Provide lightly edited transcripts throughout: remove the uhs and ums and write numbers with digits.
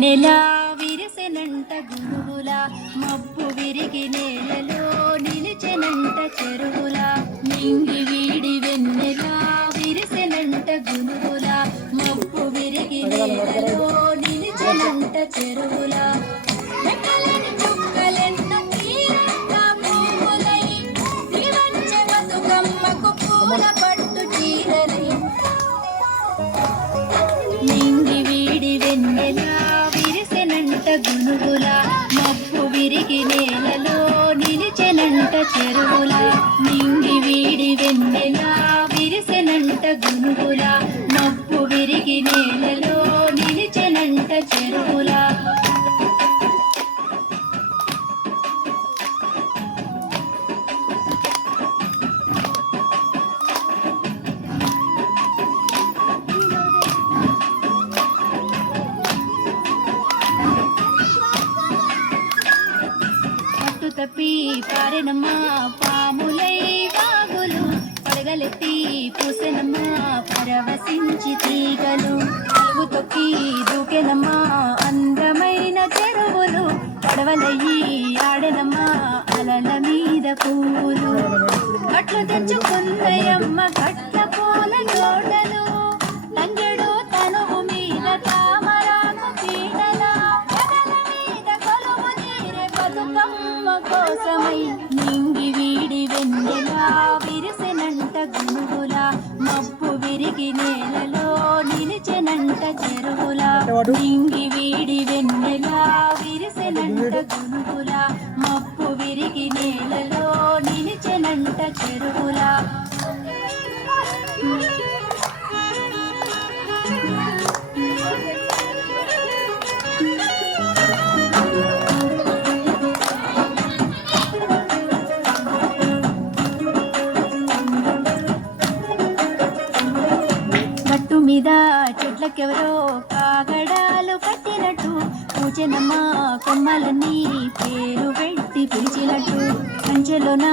నెలా విరిసెనంట గురుగుల మబ్బు విరిగి నేలలో నిలిచెనంట చెరువుల నింగి వీడి వెన్నెలా విరిసెనంట గురుగుల మబ్బు విరిగి నేలలో నిలిచెనంట చెరువుల చుక్కలెన్న తీరంగా పువ్వులై దివంచె బతుకమ్మకు పూల పట్టు చీరలై నింగి వీడి వెన్నెలా గునుగుల మబ్బు విరిగి నేలలో నిలిచెనంట చెరువుల నింగి వీడి వెన్నెలా విరిసెనంట గునుగుల మబ్బు విరిగి నేలలో నిలిచెనంట చెరువుల తప్పి పారెనమ్మా పాములై వాగులు పడగలెత్తి పూసెనమ్మా పరవశించి తీగలు అలుగు తొక్కి దూకెనమ్మా అందమైన చెరువులు పడవలయ్యి ఆడెనమ్మా అలల మీద పువ్వులు గట్లు తెచ్చుకున్నయమ్మ గట్ల పూల తోటలు తంగెడు తనువు మీద తామరాకు పీటల మీద కొలువు తీరే బతుకమ్మ కోసమై నింగి వీడి వెన్నెలా విరిసెనంట గునుగుల మబ్బు విరిగి నేలలో నిలిచెనంట చెరువుల నింగి వీడి వెన్నెలా విరిసెనంట గునుగుల మబ్బు విరిగి నేలలో నిలిచెనంట చెరువుల మీద చెట్లకెవరో కాగడాలు కట్టినట్టు పూజనమ్మ కొమ్మలన్నీ పేరు పెట్టి పిలిచినట్టు కంచెలోన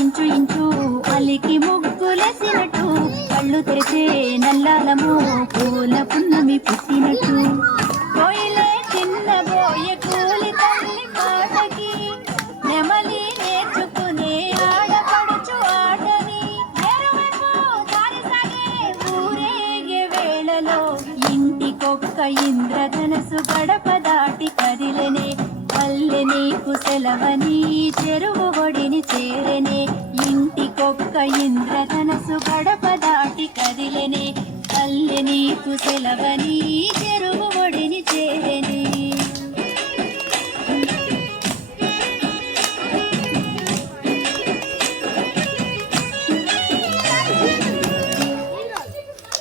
ఇంచు ఇంచు అలికి ముగ్గులేసినట్టు కళ్ళు తెరిచే నల్లాలము పూల పున్నమి పుట్టినట్టు కోయిలే చిన్న బోయే కూలి తల్లి పాటకి నెమలి నేర్చుకునే ఆడపడుచు ఆటని ఇంటికొక్క ఇంద్రధనసు గడప దాటి కదిలెనే పల్లె నీకు సెలవని చెరువు ఒడిని చేరెనే ఇంటికొక్క ఇంద్రధనసు గడప దాటి కదిలెనే పల్లె నీకు సెలవని